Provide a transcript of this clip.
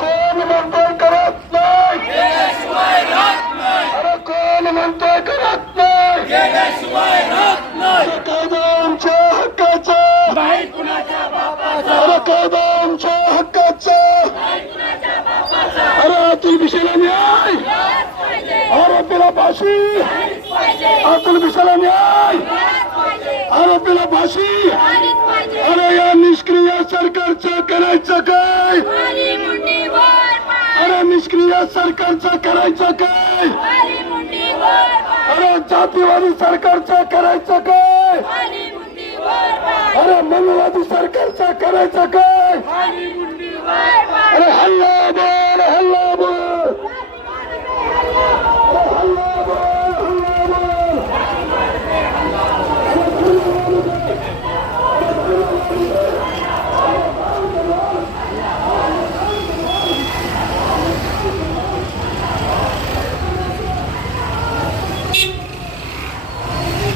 कोण म्हणतोय करत नाही, अरे कोण म्हणतोय करत नाही, कायदा आमच्या हक्काचा, अरे कायदा आमच्या हक्काचा, अरे अतुल बिशेला न्याय, आरोपीला फाशी, अतुल बिशेला न्याय, आरोपीला फाशी. अरे या निष्क्रिय सरकारचं करायचं काय, अरे निष्क्रिय सरकारचं करायचं काय, अरे जातीवादी सरकारचं करायचं काय, अरे मनवादी सरकारचं करायचं काय, अरे हल्ला बोल हल्ला बोल.